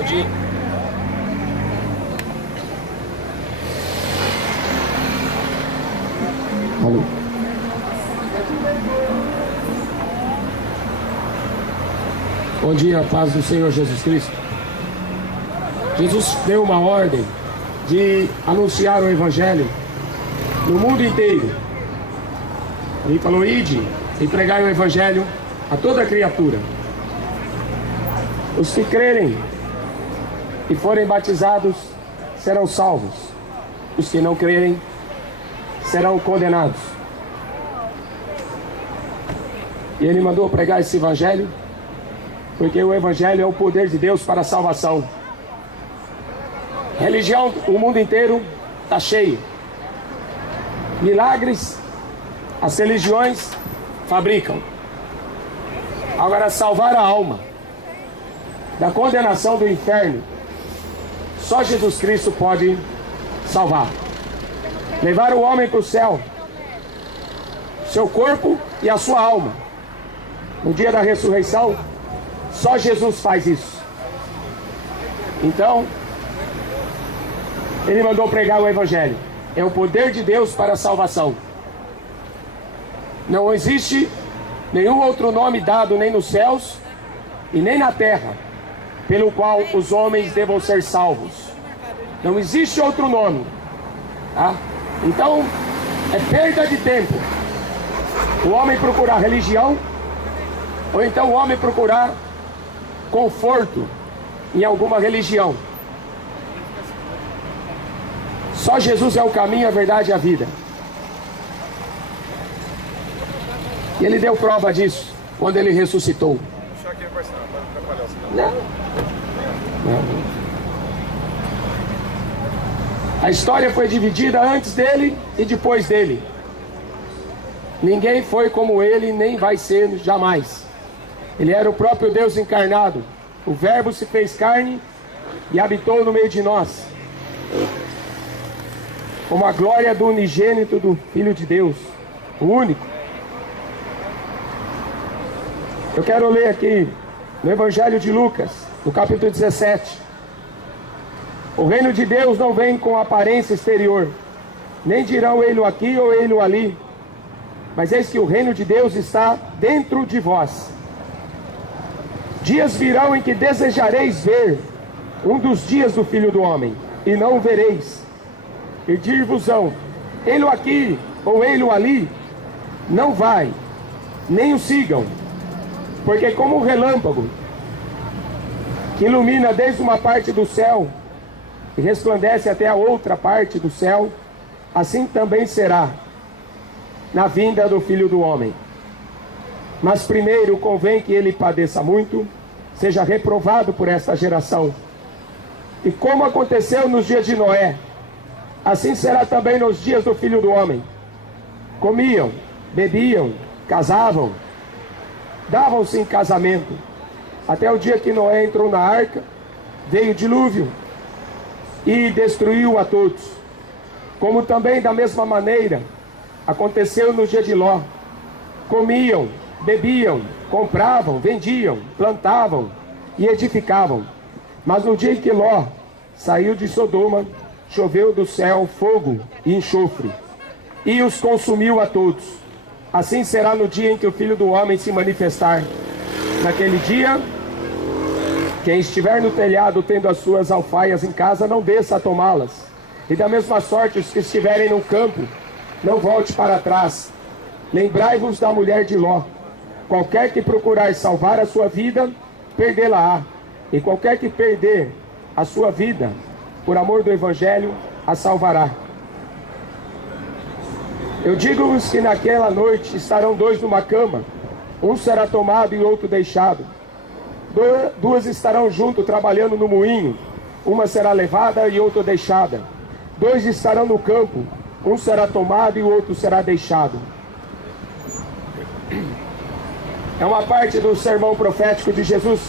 Pode ir. Alô. Bom dia, paz do Senhor Jesus Cristo. Jesus deu uma ordem de anunciar o Evangelho no mundo inteiro. Ele falou: ide e pregai o Evangelho a toda criatura. Os que crerem e forem batizados serão salvos. Os que não crerem serão condenados. E ele mandou pregar esse Evangelho porque o Evangelho é o poder de Deus para a salvação. Religião, o mundo inteiro está cheio. Milagres, as religiões fabricam. Agora, salvar a alma da condenação do inferno, só Jesus Cristo pode salvar. Levar o homem para o céu, seu corpo e a sua alma, no dia da ressurreição, só Jesus faz isso. Então, ele mandou pregar o Evangelho. É o poder de Deus para a salvação. Não existe nenhum outro nome dado nem nos céus e nem na terra pelo qual os homens devam ser salvos. Não existe outro nome, tá? Então é perda de tempo o homem procurar religião, ou então o homem procurar conforto em alguma religião. Só Jesus é o caminho, a verdade e a vida. E ele deu prova disso quando ele ressuscitou. Não. A história foi dividida antes dele e depois dele. Ninguém foi como ele, nem vai ser jamais. Ele era o próprio Deus encarnado. O Verbo se fez carne e habitou no meio de nós, como a glória do unigênito do Filho de Deus, o único. Eu quero ler aqui no Evangelho de Lucas, no capítulo 17. O reino de Deus não vem com aparência exterior, nem dirão ele aqui ou ele ali, mas eis que o reino de Deus está dentro de vós. Dias virão em que desejareis ver um dos dias do Filho do Homem, e não o vereis. E dir-vos-ão, ele aqui ou ele ali, não vai, nem o sigam, porque como o relâmpago que ilumina desde uma parte do céu e resplandece até a outra parte do céu, assim também será na vinda do Filho do Homem. Mas primeiro convém que ele padeça muito, seja reprovado por esta geração. E como aconteceu nos dias de Noé, assim será também nos dias do Filho do Homem. Comiam, bebiam, casavam, davam-se em casamento, até o dia que Noé entrou na arca, veio o dilúvio e destruiu a todos. Como também da mesma maneira aconteceu no dia de Ló. Comiam, bebiam, compravam, vendiam, plantavam e edificavam. Mas no dia em que Ló saiu de Sodoma, choveu do céu fogo e enxofre, e os consumiu a todos. Assim será no dia em que o Filho do Homem se manifestar. Naquele dia, quem estiver no telhado tendo as suas alfaias em casa, não desça a tomá-las. E da mesma sorte, os que estiverem no campo, não volte para trás. Lembrai-vos da mulher de Ló. Qualquer que procurar salvar a sua vida, perdê-la-á. E qualquer que perder a sua vida, por amor do Evangelho, a salvará. Eu digo-vos que naquela noite estarão dois numa cama, um será tomado e outro deixado. Duas estarão junto trabalhando no moinho, uma será levada e outra deixada. Dois estarão no campo, um será tomado e o outro será deixado. É uma parte do sermão profético de Jesus,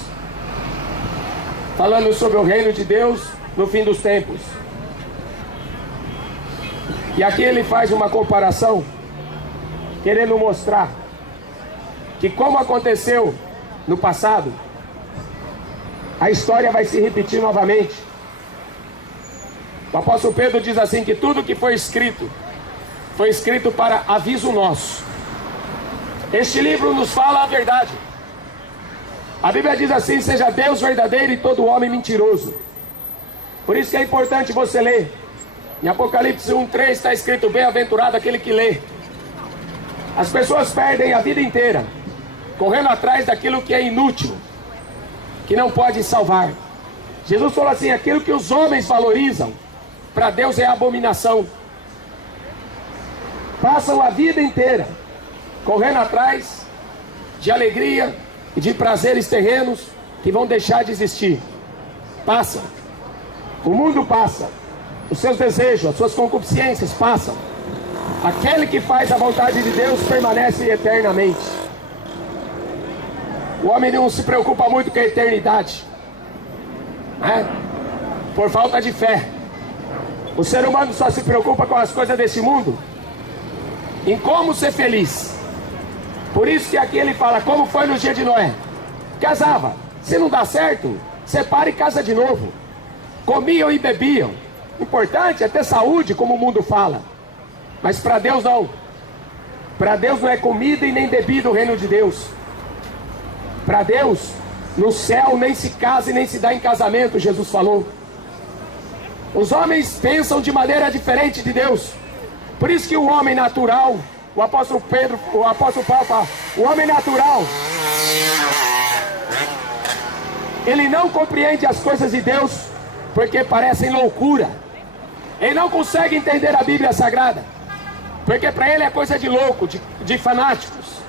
falando sobre o reino de Deus no fim dos tempos. E aqui ele faz uma comparação, querendo mostrar que como aconteceu no passado, a história vai se repetir novamente. O apóstolo Pedro diz assim, que tudo que foi escrito para aviso nosso. Este livro nos fala a verdade. A Bíblia diz assim, seja Deus verdadeiro e todo homem mentiroso. Por isso que é importante você ler. Em Apocalipse 1:3 está escrito, bem-aventurado aquele que lê. As pessoas perdem a vida inteira correndo atrás daquilo que é inútil, que não pode salvar. Jesus falou assim, aquilo que os homens valorizam, para Deus é abominação. Passam a vida inteira correndo atrás de alegria e de prazeres terrenos que vão deixar de existir. Passam. O mundo passa. Os seus desejos, as suas concupiscências passam. Aquele que faz a vontade de Deus permanece eternamente. O homem não se preocupa muito com a eternidade, né? Por falta de fé. O ser humano só se preocupa com as coisas desse mundo, em como ser feliz. Por isso que aqui ele fala, como foi no dia de Noé. Casava, se não dá certo, separa e casa de novo. Comiam e bebiam. O importante é ter saúde, como o mundo fala. Mas para Deus não. Para Deus não é comida e nem bebida o reino de Deus. Para Deus, no céu nem se casa e nem se dá em casamento, Jesus falou. Os homens pensam de maneira diferente de Deus. Por isso que o homem natural, o apóstolo Paulo fala, o homem natural, ele não compreende as coisas de Deus, porque parecem loucura. Ele não consegue entender a Bíblia Sagrada, porque para ele é coisa de louco, de fanáticos.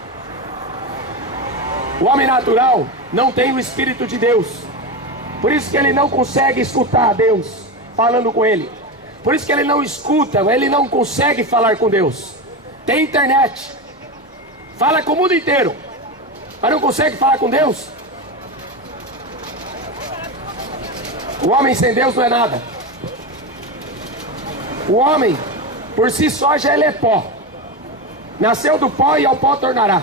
O homem natural não tem o Espírito de Deus. Por isso que ele não consegue escutar Deus falando com ele. Por isso que ele não escuta, ele não consegue falar com Deus. Tem internet, fala com o mundo inteiro, mas não consegue falar com Deus. O homem sem Deus não é nada. O homem, por si só, já ele é pó. Nasceu do pó e ao pó tornará.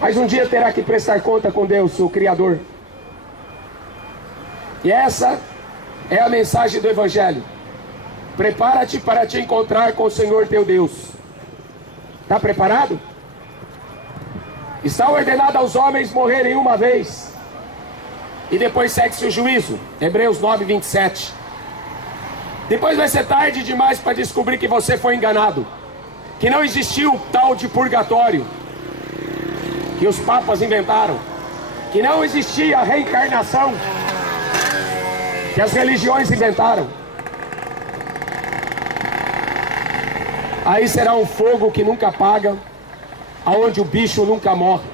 Mas um dia terá que prestar conta com Deus, o Criador. E essa é a mensagem do Evangelho. Prepara-te para te encontrar com o Senhor teu Deus. Está preparado? Está ordenado aos homens morrerem uma vez, e depois segue-se o juízo. Hebreus 9:27. Depois vai ser tarde demais para descobrir que você foi enganado, que não existiu tal de purgatório que os papas inventaram, que não existia a reencarnação que as religiões inventaram. Aí será um fogo que nunca apaga, aonde o bicho nunca morre.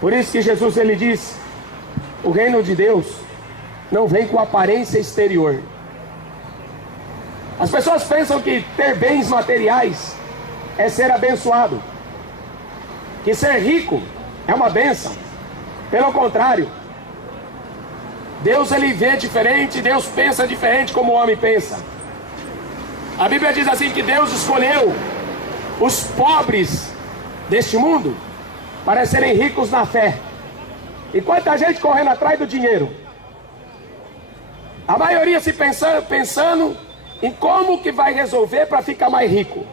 Por isso que Jesus ele diz, o reino de Deus não vem com aparência exterior. As pessoas pensam que ter bens materiais é ser abençoado, que ser rico é uma bênção. Pelo contrário, Deus ele vê diferente, Deus pensa diferente como o homem pensa. A Bíblia diz assim que Deus escolheu os pobres deste mundo para serem ricos na fé. E quanta gente correndo atrás do dinheiro. A maioria se pensando em como que vai resolver para ficar mais rico,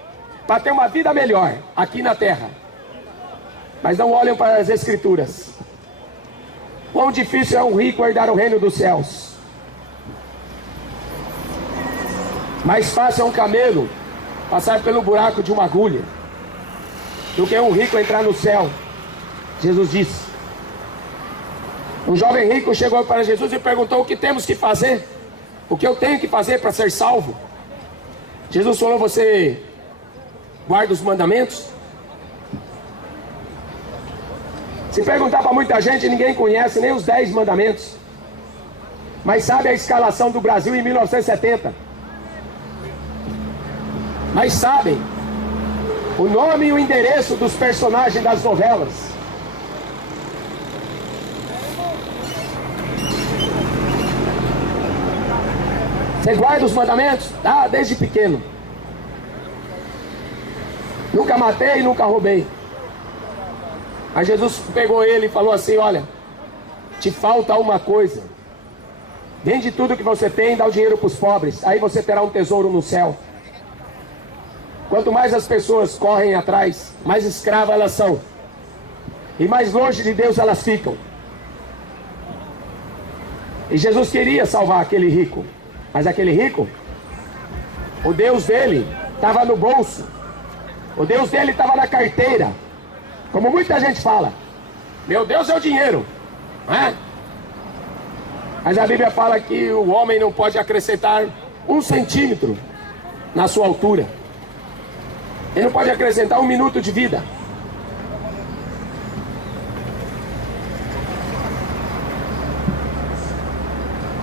para ter uma vida melhor aqui na terra. Mas não olham para as Escrituras. Quão difícil é um rico herdar o reino dos céus. Mais fácil é um camelo passar pelo buraco de uma agulha do que um rico entrar no céu. Jesus disse. Um jovem rico chegou para Jesus e perguntou: o que temos que fazer? O que eu tenho que fazer para ser salvo? Jesus falou: você guarda os mandamentos? Se perguntar para muita gente, ninguém conhece nem os 10 mandamentos, mas sabe a escalação do Brasil em 1970. Mas sabem o nome e o endereço dos personagens das novelas. Você guarda os mandamentos? Ah, desde pequeno. Nunca matei, nunca roubei. Aí Jesus pegou ele e falou assim: olha, te falta uma coisa. Vende tudo que você tem e dá o dinheiro para os pobres. Aí você terá um tesouro no céu. Quanto mais as pessoas correm atrás, mais escravas elas são. E mais longe de Deus elas ficam. E Jesus queria salvar aquele rico. Mas aquele rico, o Deus dele estava no bolso. O Deus dele estava na carteira. Como muita gente fala, meu Deus é o dinheiro, não é? Mas a Bíblia fala que o homem não pode acrescentar 1 centímetro na sua altura. Ele não pode acrescentar 1 minuto de vida.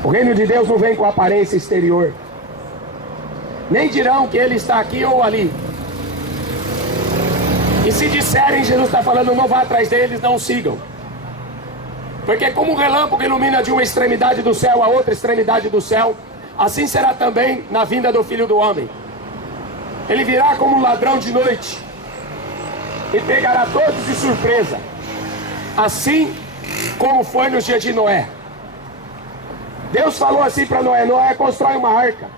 O reino de Deus não vem com aparência exterior. Nem dirão que ele está aqui ou ali. E se disserem, Jesus está falando, não vá atrás deles, não sigam. Porque como um relâmpago ilumina de uma extremidade do céu a outra extremidade do céu, assim será também na vinda do Filho do Homem. Ele virá como um ladrão de noite e pegará todos de surpresa, assim como foi nos dias de Noé. Deus falou assim para Noé: Noé, constrói uma arca,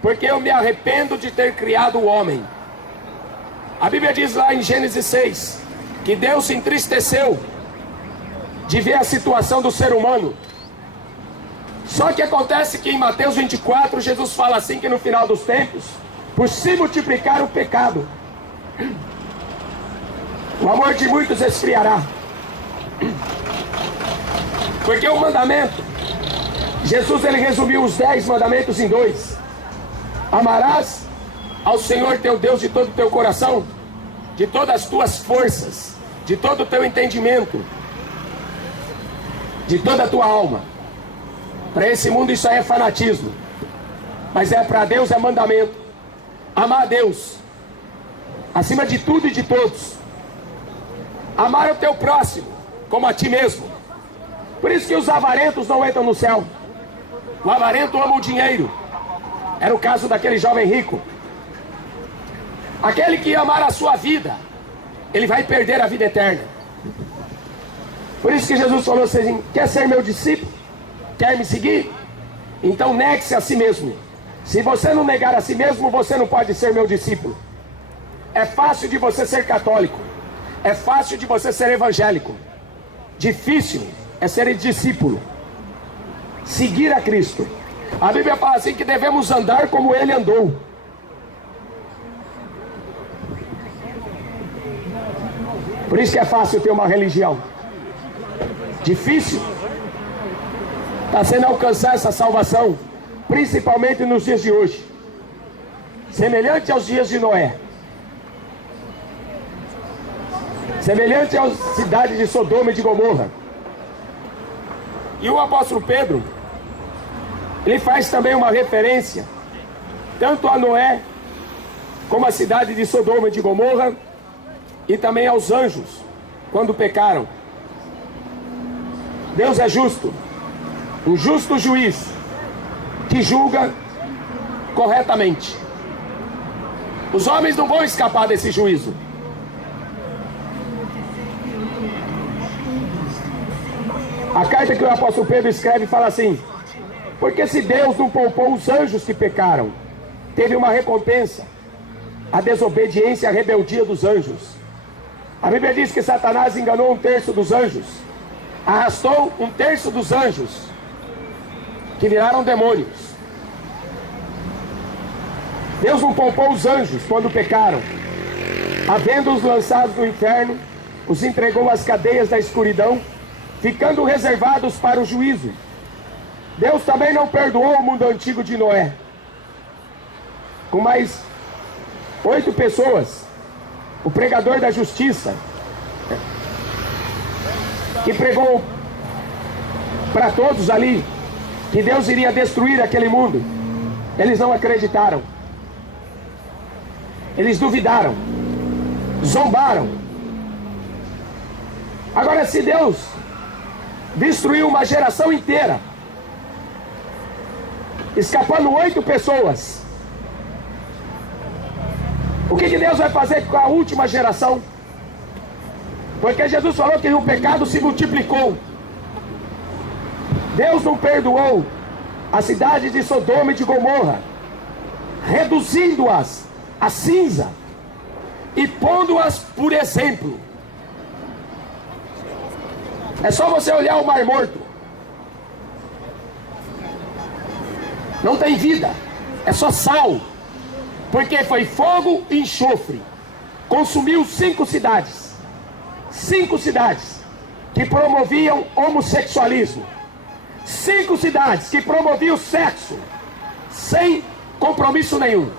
porque eu me arrependo de ter criado o homem. A Bíblia diz lá em Gênesis 6 que Deus se entristeceu de ver a situação do ser humano. Só que acontece que em Mateus 24 Jesus fala assim, que no final dos tempos, por se multiplicar o pecado, o amor de muitos esfriará. Porque o mandamento, Jesus ele resumiu os 10 mandamentos em 2. Amarás ao Senhor teu Deus de todo o teu coração, de todas as tuas forças, de todo o teu entendimento, de toda a tua alma. Para esse mundo isso aí é fanatismo, mas para Deus é mandamento. Amar a Deus acima de tudo e de todos. Amar o teu próximo como a ti mesmo. Por isso que os avarentos não entram no céu. O avarento ama o dinheiro. Era o caso daquele jovem rico. Aquele que amar a sua vida, ele vai perder a vida eterna. Por isso que Jesus falou assim: quer ser meu discípulo? Quer me seguir? Então negue-se a si mesmo. Se você não negar a si mesmo, você não pode ser meu discípulo. É fácil de você ser católico. É fácil de você ser evangélico. Difícil é ser discípulo. Seguir a Cristo. A Bíblia fala assim que devemos andar como Ele andou. Por isso que é fácil ter uma religião. Difícil está sendo alcançar essa salvação, principalmente nos dias de hoje, semelhante aos dias de Noé, semelhante às cidades de Sodoma e de Gomorra. E o apóstolo Pedro, ele faz também uma referência tanto a Noé, como a cidade de Sodoma e de Gomorra, e também aos anjos, quando pecaram. Deus é justo, um justo juiz, que julga corretamente. Os homens não vão escapar desse juízo. A carta que o apóstolo Pedro escreve fala assim: porque se Deus não poupou os anjos que pecaram, teve uma recompensa, a desobediência e a rebeldia dos anjos. A Bíblia diz que Satanás enganou 1/3 dos anjos, arrastou 1/3 dos anjos, que viraram demônios. Deus não poupou os anjos quando pecaram, havendo-os lançados no inferno, os entregou às cadeias da escuridão, ficando reservados para o juízo. Deus também não perdoou o mundo antigo de Noé, com mais 8 pessoas, o pregador da justiça, que pregou para todos ali que Deus iria destruir aquele mundo. Eles não acreditaram, eles duvidaram, zombaram. Agora, se Deus destruiu uma geração inteira, escapando 8 pessoas, o que Deus vai fazer com a última geração? Porque Jesus falou que o pecado se multiplicou. Deus não perdoou a cidade de Sodoma e de Gomorra, reduzindo-as a cinza e pondo-as por exemplo. É só você olhar o Mar Morto. Não tem vida, é só sal. Porque foi fogo e enxofre. Consumiu 5 cidades. 5 cidades que promoviam homossexualismo. 5 cidades que promoviam sexo sem compromisso nenhum.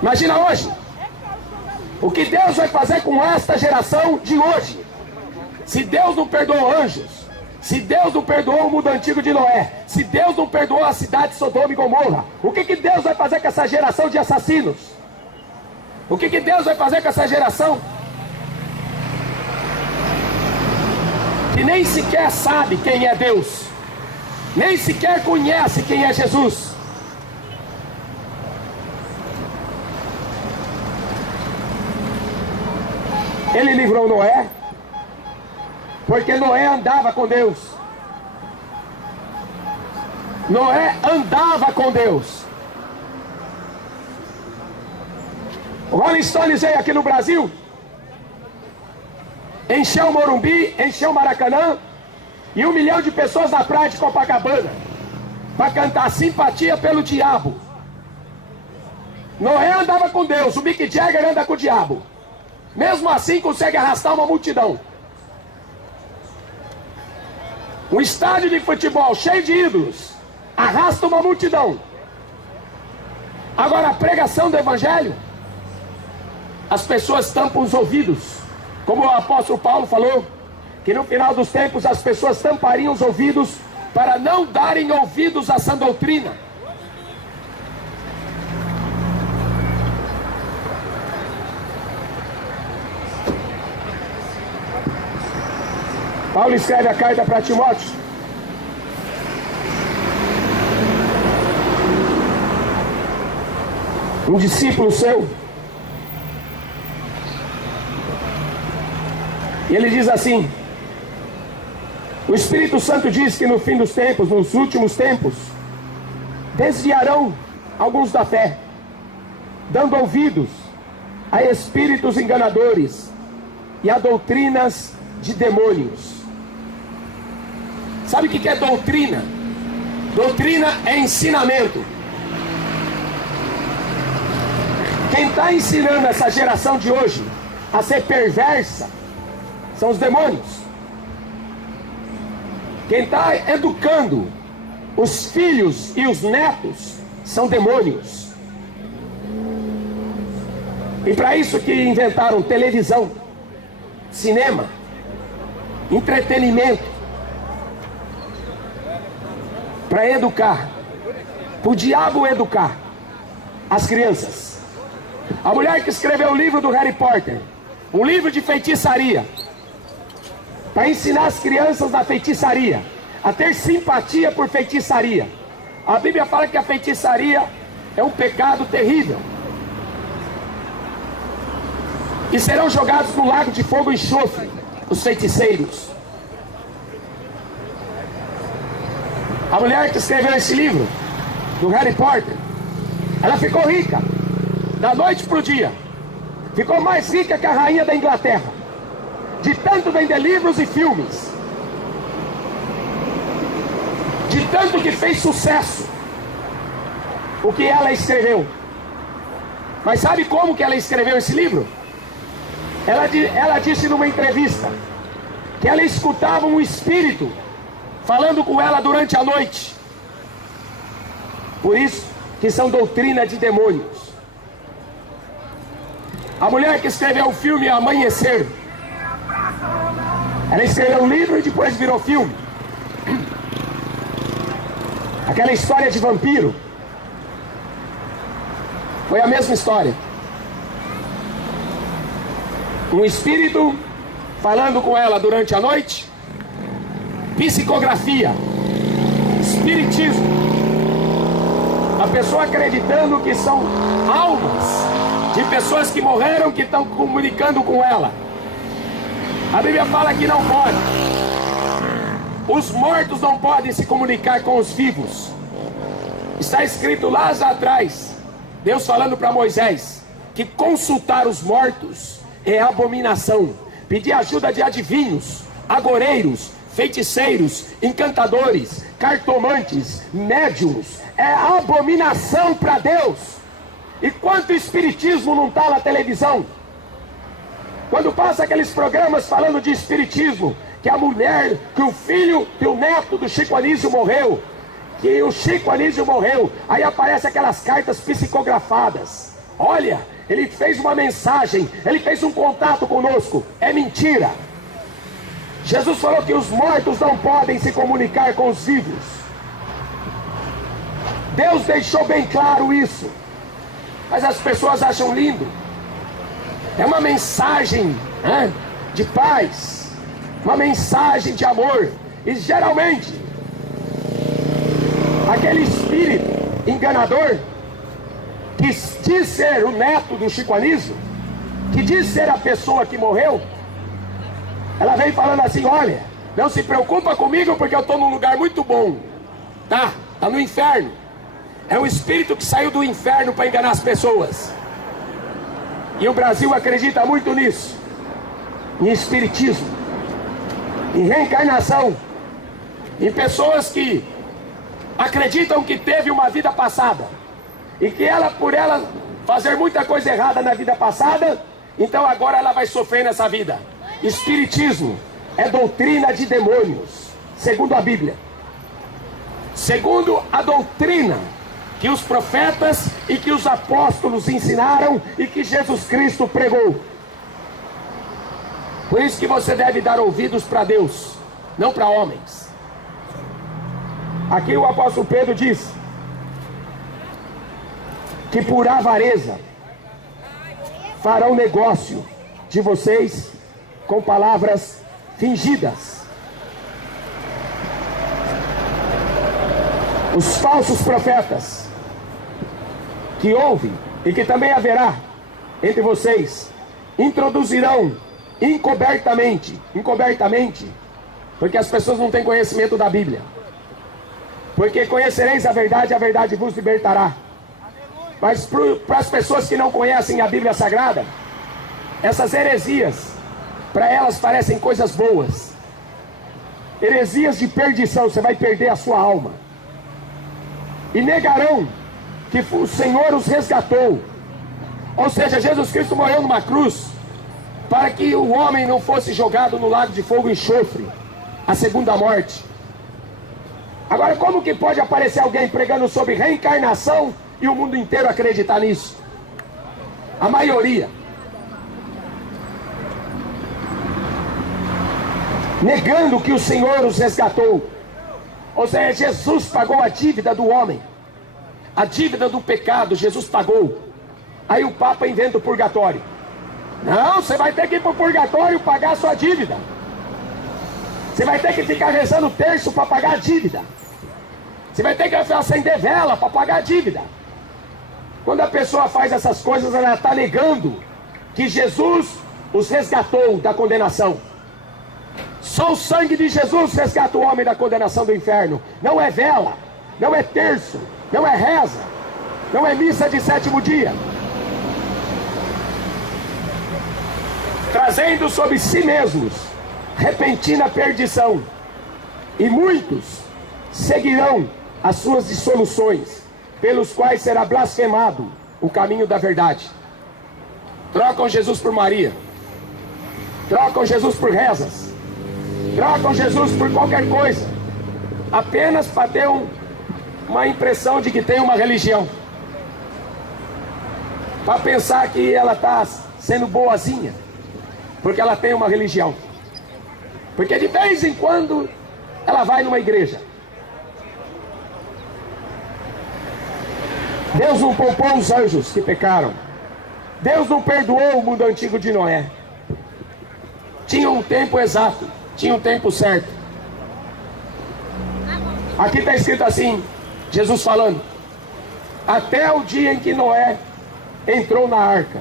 Imagina hoje o que Deus vai fazer com esta geração de hoje. Se Deus não perdoou anjos, se Deus não perdoou o mundo antigo de Noé, se Deus não perdoou a cidade de Sodoma e Gomorra, o que Deus vai fazer com essa geração de assassinos? O que Deus vai fazer com essa geração que nem sequer sabe quem é Deus, nem sequer conhece quem é Jesus? Ele livrou Noé, porque Noé andava com Deus. Noé andava com Deus. O Rolling Stones veio aqui no Brasil, encheu o Morumbi, encheu o Maracanã, e 1 milhão de pessoas na praia de Copacabana, para cantar Simpatia pelo Diabo. Noé andava com Deus, o Mick Jagger anda com o diabo. Mesmo assim consegue arrastar uma multidão. Um estádio de futebol cheio de ídolos arrasta uma multidão. Agora a pregação do Evangelho, as pessoas tampam os ouvidos. Como o apóstolo Paulo falou, que no final dos tempos as pessoas tampariam os ouvidos para não darem ouvidos à sã doutrina. Paulo escreve a carta para Timóteo. Um discípulo seu. E ele diz assim: o Espírito Santo diz que no fim dos tempos, nos últimos tempos, desviarão alguns da fé, dando ouvidos a espíritos enganadores e a doutrinas de demônios. Sabe o que é doutrina? Doutrina é ensinamento. Quem está ensinando essa geração de hoje a ser perversa são os demônios. Quem está educando os filhos e os netos são demônios. E para isso que inventaram televisão, cinema, entretenimento, para educar, para o diabo educar as crianças. A mulher que escreveu o livro do Harry Potter, um livro de feitiçaria, para ensinar as crianças na feitiçaria, a ter simpatia por feitiçaria. A Bíblia fala que a feitiçaria é um pecado terrível. E serão jogados no lago de fogo e enxofre os feiticeiros. A mulher que escreveu esse livro, do Harry Potter, ela ficou rica, da noite para o dia. Ficou mais rica que a rainha da Inglaterra, de tanto vender livros e filmes, de tanto que fez sucesso o que ela escreveu. Mas sabe como que ela escreveu esse livro? Ela disse numa entrevista que ela escutava um espírito falando com ela durante a noite. Por isso que são doutrina de demônios. A mulher que escreveu o filme Amanhecer, ela escreveu um livro e depois virou filme. Aquela história de vampiro foi a mesma história. Um espírito falando com ela durante a noite. Psicografia, espiritismo, a pessoa acreditando que são almas de pessoas que morreram que estão comunicando com ela. A Bíblia fala que não pode. Os mortos não podem se comunicar com os vivos. Está escrito lá atrás, Deus falando para Moisés, que consultar os mortos é abominação. Pedir ajuda de adivinhos, agoreiros, feiticeiros, encantadores, cartomantes, médiums, é abominação para Deus. E quanto espiritismo não está na televisão? Quando passa aqueles programas falando de espiritismo, que a mulher, que o filho, que o neto do Chico Anísio morreu, que o Chico Anísio morreu, aí aparece aquelas cartas psicografadas. Olha, ele fez uma mensagem, ele fez um contato conosco. É mentira. Jesus falou que os mortos não podem se comunicar com os vivos. Deus deixou bem claro isso. Mas as pessoas acham lindo. É uma mensagem de paz, uma mensagem de amor. E geralmente, aquele espírito enganador, que diz ser o neto do Chico Anísio, que diz ser a pessoa que morreu, ela vem falando assim: olha, não se preocupa comigo porque eu estou num lugar muito bom. Tá no inferno. É um espírito que saiu do inferno para enganar as pessoas. E o Brasil acredita muito nisso. Em espiritismo, em reencarnação, em pessoas que acreditam que teve uma vida passada e que ela, por ela fazer muita coisa errada na vida passada, então agora ela vai sofrer nessa vida. Espiritismo é doutrina de demônios, segundo a Bíblia. Segundo a doutrina que os profetas e que os apóstolos ensinaram e que Jesus Cristo pregou. Por isso que você deve dar ouvidos para Deus, não para homens. Aqui o apóstolo Pedro diz que por avareza farão negócio de vocês com palavras fingidas. Os falsos profetas que houve e que também haverá entre vocês introduzirão encobertamente, porque as pessoas não têm conhecimento da Bíblia. Porque conhecereis a verdade vos libertará. Mas para as pessoas que não conhecem a Bíblia Sagrada, essas heresias, para elas parecem coisas boas. Heresias de perdição, você vai perder a sua alma. E negarão que o Senhor os resgatou. Ou seja, Jesus Cristo morreu numa cruz para que o homem não fosse jogado no lago de fogo e enxofre, a segunda morte. Agora, como que pode aparecer alguém pregando sobre reencarnação e o mundo inteiro acreditar nisso? A maioria. Negando que o Senhor os resgatou. Ou seja, Jesus pagou a dívida do homem. A dívida do pecado, Jesus pagou. Aí o Papa inventa o purgatório. Não, você vai ter que ir para o purgatório pagar a sua dívida. Você vai ter que ficar rezando terço para pagar a dívida. Você vai ter que acender vela para pagar a dívida. Quando a pessoa faz essas coisas, ela está negando que Jesus os resgatou da condenação. Só o sangue de Jesus resgata o homem da condenação do inferno. Não é vela, não é terço, não é reza, não é missa de sétimo dia. Trazendo sobre si mesmos repentina perdição. E muitos seguirão as suas dissoluções, pelos quais será blasfemado o caminho da verdade. Trocam Jesus por Maria, trocam Jesus por rezas, trocam Jesus por qualquer coisa, apenas para ter uma impressão de que tem uma religião, para pensar que ela está sendo boazinha, porque ela tem uma religião, porque de vez em quando ela vai numa igreja. Deus não poupou os anjos que pecaram. Deus não perdoou o mundo antigo de Noé. Tinha um tempo exato, tinha um tempo certo. Aqui está escrito assim, Jesus falando: até o dia em que Noé entrou na arca.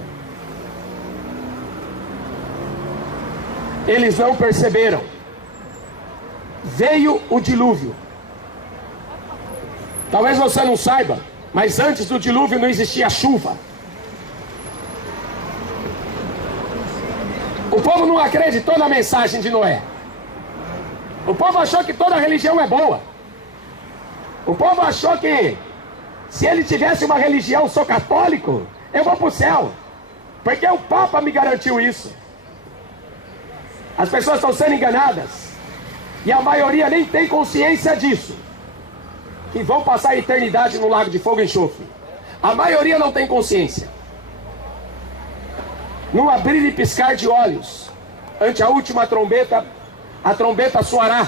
eles não perceberam. Veio o dilúvio. Talvez você não saiba, mas antes do dilúvio não existia chuva. O povo não acreditou na mensagem de Noé. O povo achou que toda religião é boa. O povo achou que se ele tivesse uma religião, sou católico, eu vou para o céu, porque o Papa me garantiu isso. As pessoas estão sendo enganadas, e a maioria nem tem consciência disso, que vão passar a eternidade no lago de fogo e enxofre. A maioria não tem consciência. Num abrir e piscar de olhos, ante a última trombeta, a trombeta soará,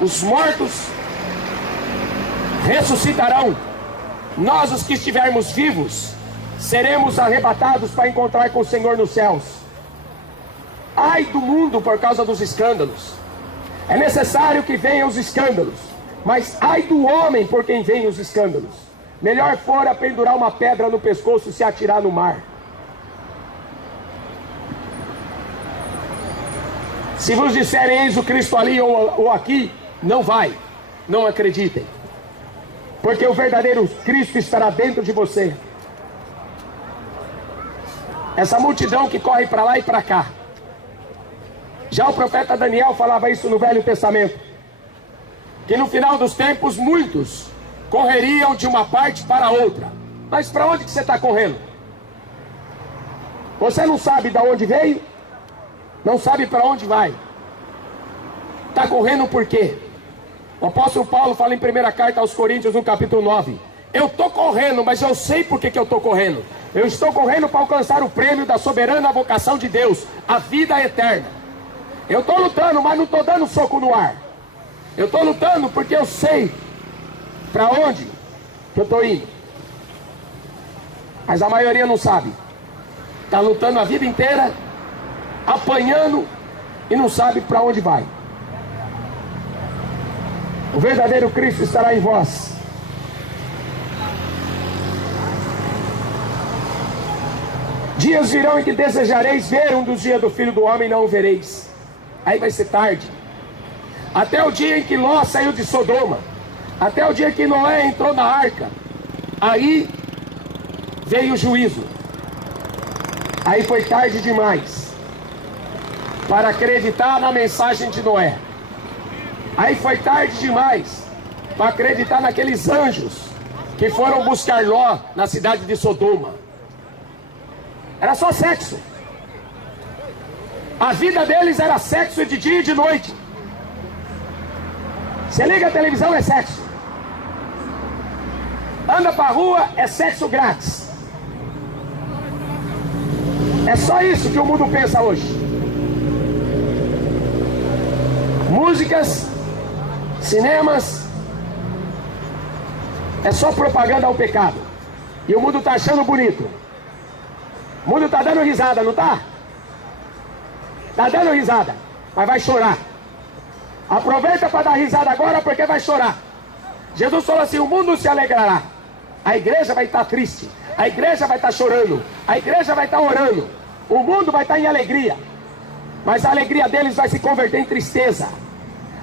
os mortos ressuscitarão, nós os que estivermos vivos seremos arrebatados para encontrar com o Senhor nos céus. Ai do mundo por causa dos escândalos. É necessário que venham os escândalos, mas ai do homem por quem vêm os escândalos. Melhor fora pendurar uma pedra no pescoço e se atirar no mar. Se vos disserem eis o Cristo ali ou aqui, não vai, não acreditem, porque o verdadeiro Cristo estará dentro de você. Essa multidão que corre para lá e para cá. Já o profeta Daniel falava isso no Velho Testamento, que no final dos tempos muitos correriam de uma parte para outra. Mas para onde que você está correndo? Você não sabe de onde veio, não sabe para onde vai. Está correndo por quê? O apóstolo Paulo fala em 1ª carta aos Coríntios, no capítulo 9. Eu estou correndo, mas eu sei por que eu estou correndo. Eu estou correndo para alcançar o prêmio da soberana vocação de Deus, a vida eterna. Eu estou lutando, mas não estou dando soco no ar. Eu estou lutando porque eu sei para onde que eu estou indo. Mas a maioria não sabe. Está lutando a vida inteira, apanhando e não sabe para onde vai. O verdadeiro Cristo estará em vós. Dias virão em que desejareis ver um dos dias do Filho do Homem e não o vereis. Aí vai ser tarde. Até o dia em que Ló saiu de Sodoma, até o dia que Noé entrou na arca, aí veio o juízo. Aí foi tarde demais para acreditar na mensagem de Noé. Aí foi tarde demais para acreditar naqueles anjos que foram buscar Ló na cidade de Sodoma. Era só sexo. A vida deles era sexo de dia e de noite. Você liga a televisão, é sexo. Anda pra rua, é sexo grátis. É só isso que o mundo pensa hoje. Músicas, cinemas, é só propaganda ao pecado. E o mundo está achando bonito. O mundo está dando risada, não está? Está dando risada, mas vai chorar. Aproveita para dar risada agora, porque vai chorar. Jesus falou assim: o mundo se alegrará. A igreja vai estar triste. A igreja vai estar chorando. A igreja vai estar orando. O mundo vai estar em alegria. Mas a alegria deles vai se converter em tristeza.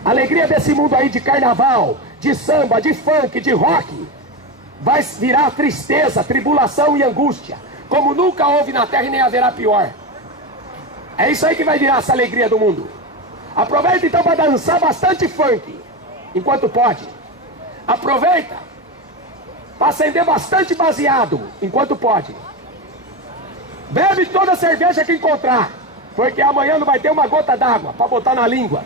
A alegria desse mundo aí de carnaval, de samba, de funk, de rock, vai virar tristeza, tribulação e angústia, como nunca houve na terra e nem haverá pior. É isso aí que vai virar essa alegria do mundo. Aproveita então para dançar bastante funk, enquanto pode. Aproveita para acender bastante baseado, enquanto pode. Bebe toda a cerveja que encontrar, porque amanhã não vai ter uma gota d'água para botar na língua.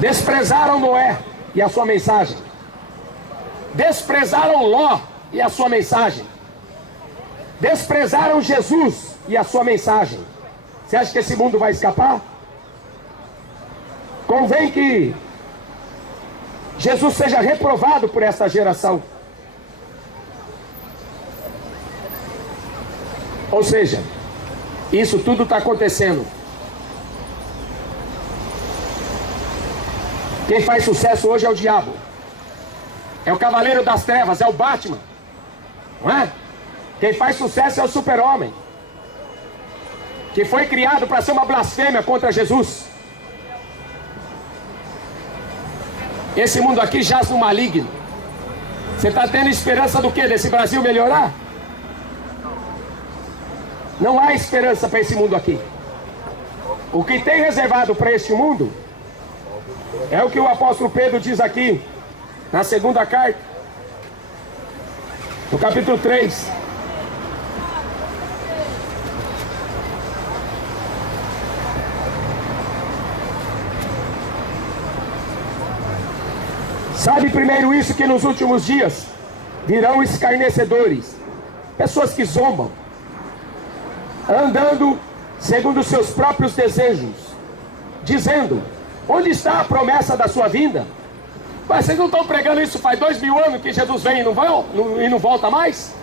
Desprezaram Noé e a sua mensagem. Desprezaram Ló e a sua mensagem. Desprezaram Jesus e a sua mensagem. Você acha que esse mundo vai escapar? Convém que Jesus seja reprovado por esta geração. Ou seja, isso tudo está acontecendo. Quem faz sucesso hoje é o diabo. É o cavaleiro das trevas, é o Batman. Não é? Quem faz sucesso é o super-homem, que foi criado para ser uma blasfêmia contra Jesus. Esse mundo aqui jaz no maligno. Você está tendo esperança do quê? Desse Brasil melhorar? Não há esperança para esse mundo aqui. O que tem reservado para este mundo é o que o apóstolo Pedro diz aqui na segunda carta, no capítulo 3. Sabe primeiro isso, que nos últimos dias virão escarnecedores, pessoas que zombam, andando segundo os seus próprios desejos, dizendo: onde está a promessa da sua vinda? Mas vocês não estão pregando isso faz 2000 anos que Jesus vem e não volta mais?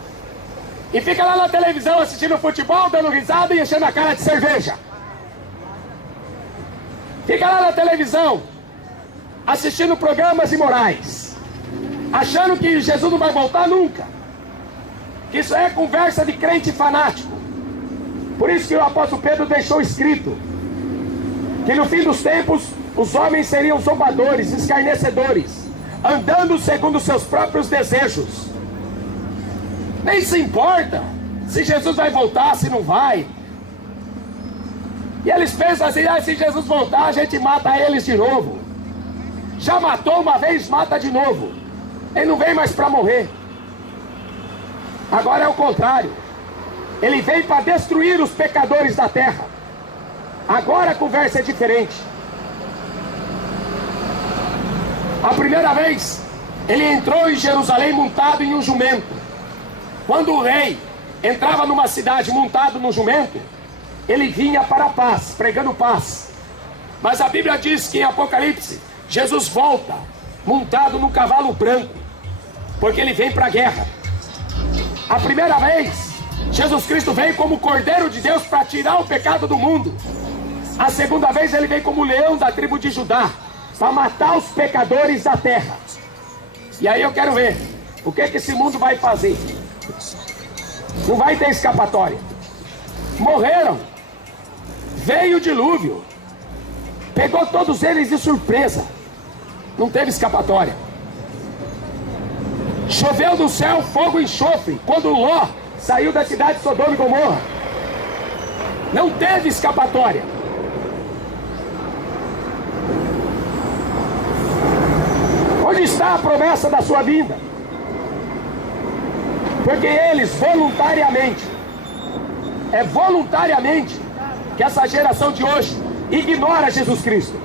E fica lá na televisão assistindo futebol, dando risada e enchendo a cara de cerveja. Fica lá na televisão assistindo programas imorais, achando que Jesus não vai voltar nunca, que isso é conversa de crente fanático. Por isso que o apóstolo Pedro deixou escrito que no fim dos tempos os homens seriam zombadores, escarnecedores, andando segundo os seus próprios desejos. Nem se importa se Jesus vai voltar, se não vai. E eles pensam assim: se Jesus voltar, a gente mata eles de novo. Já matou uma vez, mata de novo. Ele não vem mais para morrer. Agora é o contrário. Ele vem para destruir os pecadores da terra. Agora a conversa é diferente. A primeira vez, ele entrou em Jerusalém montado em um jumento. Quando o rei entrava numa cidade montado no jumento, ele vinha para a paz, pregando paz. Mas a Bíblia diz que em Apocalipse, Jesus volta montado num cavalo branco, porque ele vem para a guerra. A primeira vez, Jesus Cristo veio como Cordeiro de Deus para tirar o pecado do mundo. A segunda vez ele veio como leão da tribo de Judá, para matar os pecadores da terra. E aí eu quero ver o que esse mundo vai fazer. Não vai ter escapatória. Morreram. Veio o dilúvio, pegou todos eles de surpresa. Não teve escapatória. Choveu do céu fogo e enxofre quando Ló saiu da cidade de Sodoma e Gomorra. Não teve escapatória. Onde está a promessa da sua vinda? Porque eles voluntariamente, é voluntariamente que essa geração de hoje ignora Jesus Cristo.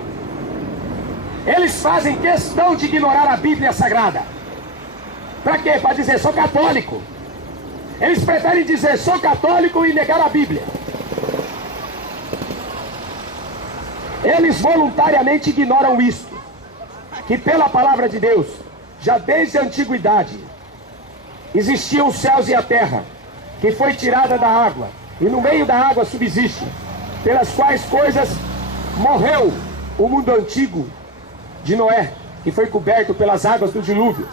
Eles fazem questão de ignorar a Bíblia Sagrada. Para quê? Para dizer: sou católico. Eles preferem dizer: sou católico e negar a Bíblia. Eles voluntariamente ignoram isto, que pela palavra de Deus, já desde a antiguidade, existiam os céus e a terra, que foi tirada da água, e no meio da água subsiste, pelas quais coisas morreu o mundo antigo de Noé, que foi coberto pelas águas do dilúvio.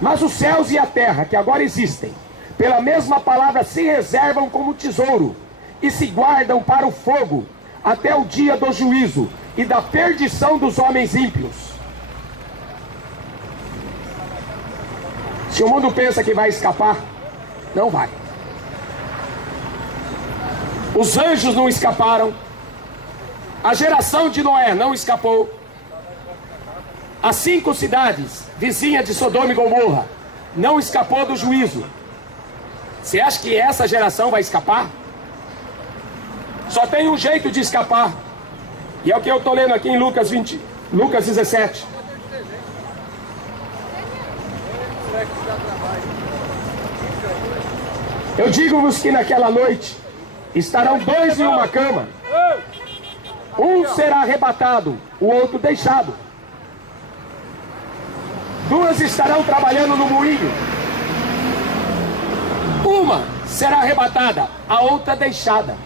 Mas os céus e a terra, que agora existem, pela mesma palavra se reservam como tesouro, e se guardam para o fogo, até o dia do juízo e da perdição dos homens ímpios. Se o mundo pensa que vai escapar, não vai. Os anjos não escaparam. A geração de Noé não escapou. As 5 cidades vizinhas de Sodoma e Gomorra não escapou do juízo. Você acha que essa geração vai escapar? Só tem um jeito de escapar. E é o que eu estou lendo aqui em Lucas 17. Eu digo-vos que naquela noite estarão 2 em uma cama. Um será arrebatado, o outro deixado. 2 estarão trabalhando no moinho. Uma será arrebatada, a outra deixada.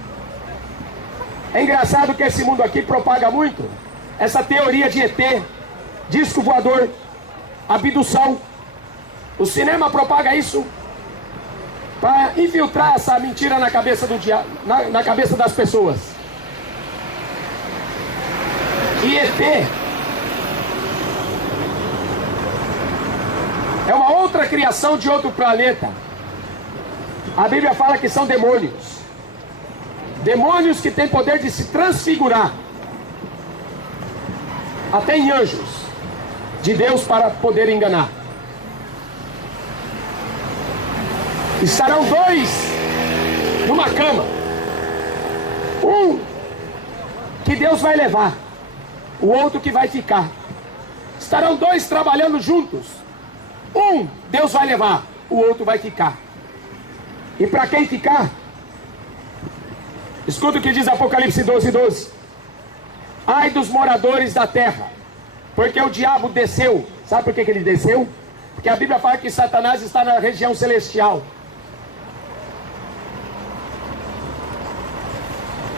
É engraçado que esse mundo aqui propaga muito essa teoria de ET, disco voador, abdução. O cinema propaga isso. para infiltrar essa mentira na cabeça do na cabeça das pessoas. E ET é uma outra criação de outro planeta. A Bíblia fala que são demônios. Demônios que têm poder de se transfigurar até em anjos de Deus para poder enganar. Estarão dois numa cama. Um que Deus vai levar, o outro que vai ficar. Estarão dois trabalhando juntos. Um Deus vai levar, o outro vai ficar. E para quem ficar, escuta o que diz Apocalipse 12:12. Ai dos moradores da terra, porque o diabo desceu. Sabe por que ele desceu? Porque a Bíblia fala que Satanás está na região celestial.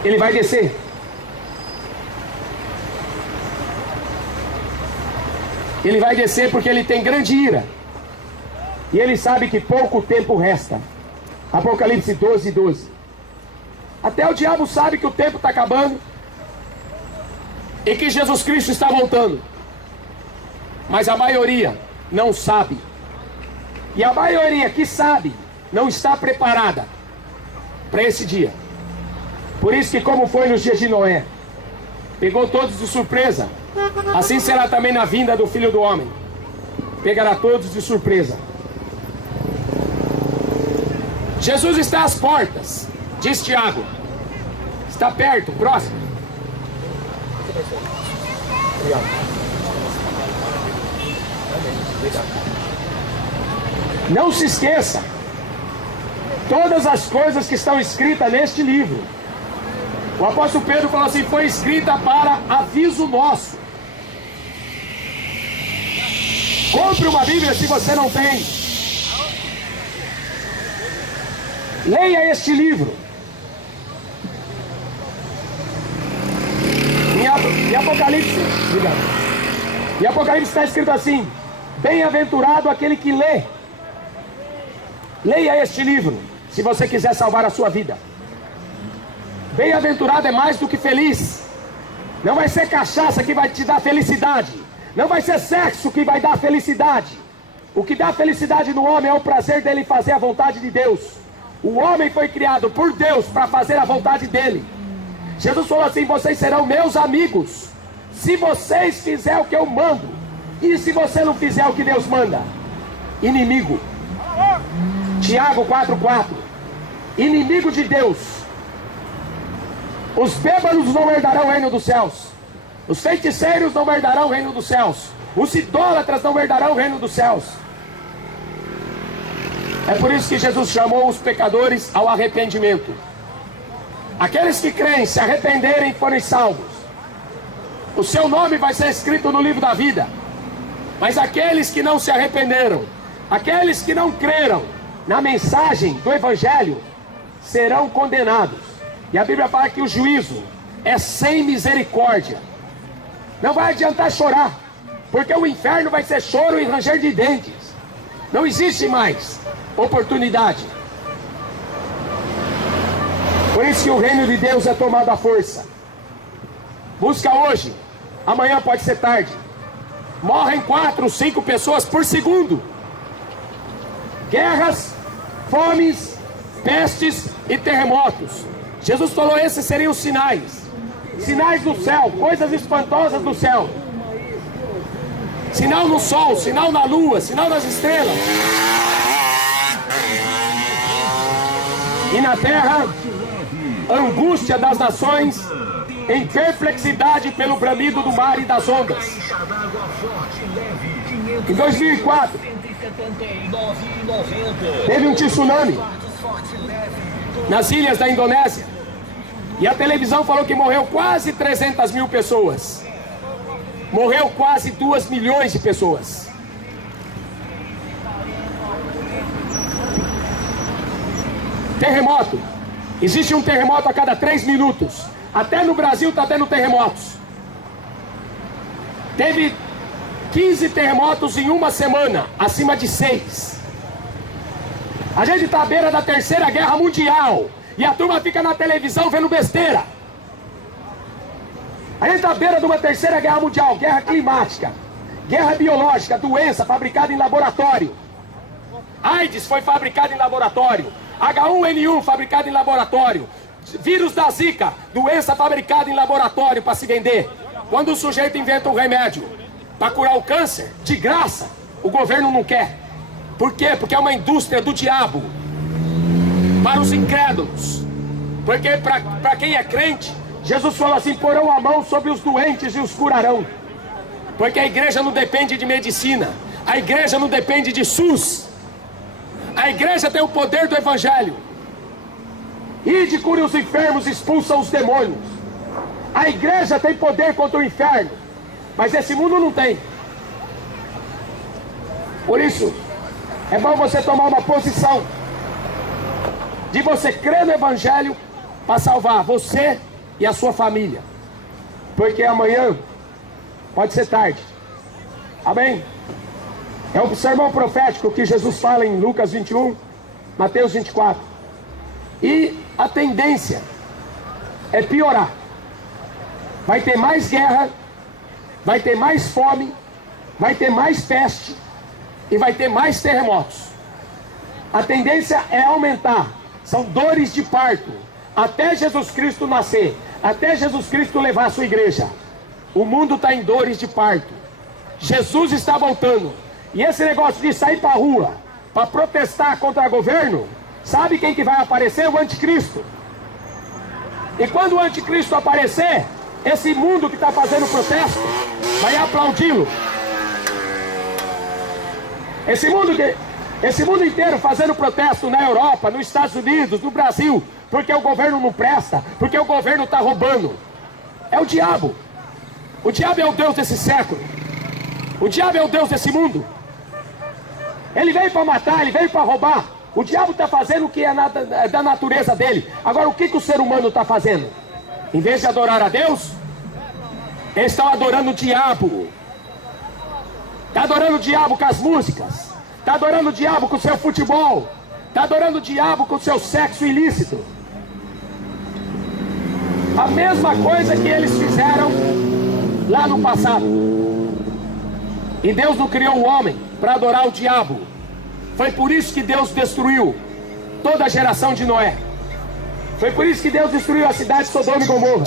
Ele vai descer. Ele vai descer porque ele tem grande ira. E ele sabe que pouco tempo resta. Apocalipse 12:12. Até o diabo sabe que o tempo está acabando e que Jesus Cristo está voltando. Mas a maioria não sabe. E a maioria que sabe não está preparada para esse dia. Por isso que, como foi nos dias de Noé, pegou todos de surpresa, assim será também na vinda do Filho do Homem. Pegará todos de surpresa. Jesus está às portas, diz Tiago. Está perto, próximo. Não se esqueça, todas as coisas que estão escritas neste livro, o apóstolo Pedro falou assim, foi escrita para aviso nosso. Compre uma Bíblia se você não tem. Leia este livro. Em Apocalipse, em Apocalipse está escrito assim: bem-aventurado aquele que lê. Leia este livro, se você quiser salvar a sua vida. Bem-aventurado é mais do que feliz. Não vai ser cachaça que vai te dar felicidade. Não vai ser sexo que vai dar felicidade. O que dá felicidade no homem é o prazer dele fazer a vontade de Deus. O homem foi criado por Deus para fazer a vontade dele. Jesus falou assim: vocês serão meus amigos se vocês fizerem o que eu mando. E se você não fizer o que Deus manda? Inimigo. Tiago 4:4. Inimigo de Deus. Os bêbados não herdarão o reino dos céus. Os feiticeiros não herdarão o reino dos céus. Os idólatras não herdarão o reino dos céus. É por isso que Jesus chamou os pecadores ao arrependimento. Aqueles que creem, se arrependerem, forem salvos. O seu nome vai ser escrito no livro da vida. Mas aqueles que não se arrependeram, aqueles que não creram na mensagem do Evangelho, serão condenados. E a Bíblia fala que o juízo é sem misericórdia. Não vai adiantar chorar, porque o inferno vai ser choro e ranger de dentes. Não existe mais oportunidade. Por isso que o reino de Deus é tomado à força. Busca hoje, amanhã pode ser tarde. Morrem 4, 5 pessoas por segundo. Guerras, fomes, pestes e terremotos. Jesus falou, esses seriam os sinais. Sinais do céu, coisas espantosas do céu. Sinal no sol, sinal na lua, sinal nas estrelas. E na terra, angústia das nações, em perplexidade pelo bramido do mar e das ondas. Em 2004, teve um tsunami nas ilhas da Indonésia. E a televisão falou que morreu quase 300 mil pessoas. Morreu quase 2 milhões de pessoas. Terremoto. Existe um terremoto a cada 3 minutos. Até no Brasil está tendo terremotos. Teve 15 terremotos em uma semana, acima de 6. A gente está à beira da Terceira Guerra Mundial e a turma fica na televisão vendo besteira. A gente está à beira de uma Terceira Guerra Mundial, guerra climática, guerra biológica, doença fabricada em laboratório. AIDS foi fabricado em laboratório. H1N1 fabricado em laboratório. Vírus da Zika, doença fabricada em laboratório para se vender. Quando o sujeito inventa um remédio para curar o câncer, de graça, o governo não quer. Por quê? Porque é uma indústria do diabo. Para os incrédulos. Porque para quem é crente, Jesus falou assim: porão a mão sobre os doentes e os curarão. Porque a igreja não depende de medicina. A igreja não depende de SUS. A igreja tem o poder do evangelho. Ide, cure os enfermos, expulsam os demônios. A igreja tem poder contra o inferno. Mas esse mundo não tem. Por isso, é bom você tomar uma posição de você crer no evangelho para salvar você e a sua família. Porque amanhã pode ser tarde. Amém? É o sermão profético que Jesus fala em Lucas 21, Mateus 24. E a tendência é piorar. Vai ter mais guerra, vai ter mais fome, vai ter mais peste e vai ter mais terremotos. A tendência é aumentar. São dores de parto. Até Jesus Cristo nascer, até Jesus Cristo levar a sua igreja. O mundo está em dores de parto. Jesus está voltando. E esse negócio de sair para a rua para protestar contra o governo, sabe quem que vai aparecer? O anticristo. E quando o anticristo aparecer, esse mundo que está fazendo protesto vai aplaudi-lo. Esse mundo inteiro fazendo protesto na Europa, nos Estados Unidos, no Brasil, porque o governo não presta, porque o governo está roubando. É o diabo. O diabo é o Deus desse século. O diabo é o Deus desse mundo. Ele veio para matar, ele veio para roubar. O diabo está fazendo o que é da natureza dele. Agora, o que o ser humano está fazendo? Em vez de adorar a Deus, eles estão adorando o diabo. Está adorando o diabo com as músicas. Está adorando o diabo com o seu futebol. Está adorando o diabo com o seu sexo ilícito. A mesma coisa que eles fizeram lá no passado. E Deus não criou o homem para adorar o diabo. Foi por isso que Deus destruiu toda a geração de Noé. Foi por isso que Deus destruiu a cidade de Sodoma e Gomorra.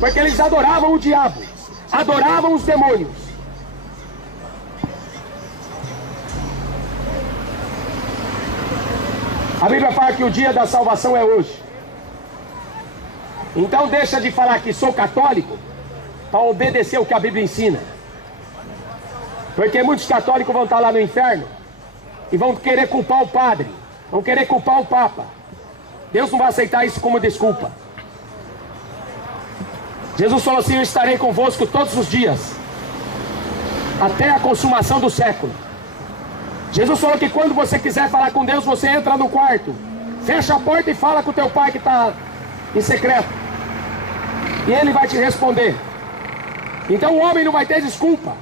Porque eles adoravam o diabo, adoravam os demônios. A Bíblia fala que o dia da salvação é hoje. Então deixa de falar que sou católico para obedecer o que a Bíblia ensina. Porque muitos católicos vão estar lá no inferno e vão querer culpar o padre, vão querer culpar o papa. Deus não vai aceitar isso como desculpa. Jesus falou assim: eu estarei convosco todos os dias, até a consumação do século. Jesus falou que quando você quiser falar com Deus, você entra no quarto, fecha a porta e fala com o teu pai que está em secreto, e ele vai te responder. Então o homem não vai ter desculpa,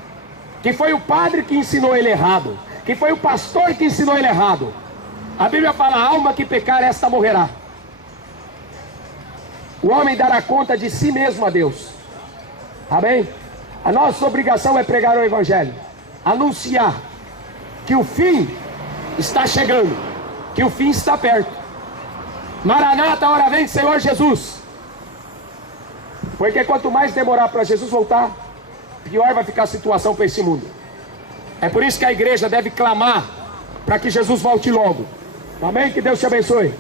que foi o padre que ensinou ele errado, que foi o pastor que ensinou ele errado. A Bíblia fala: a alma que pecar, esta morrerá. O homem dará conta de si mesmo a Deus. Amém? A nossa obrigação é pregar o evangelho, anunciar que o fim está chegando, que o fim está perto. Maranata, hora vem, Senhor Jesus. Porque quanto mais demorar para Jesus voltar, pior vai ficar a situação para esse mundo. É por isso que a igreja deve clamar para que Jesus volte logo. Amém? Que Deus te abençoe.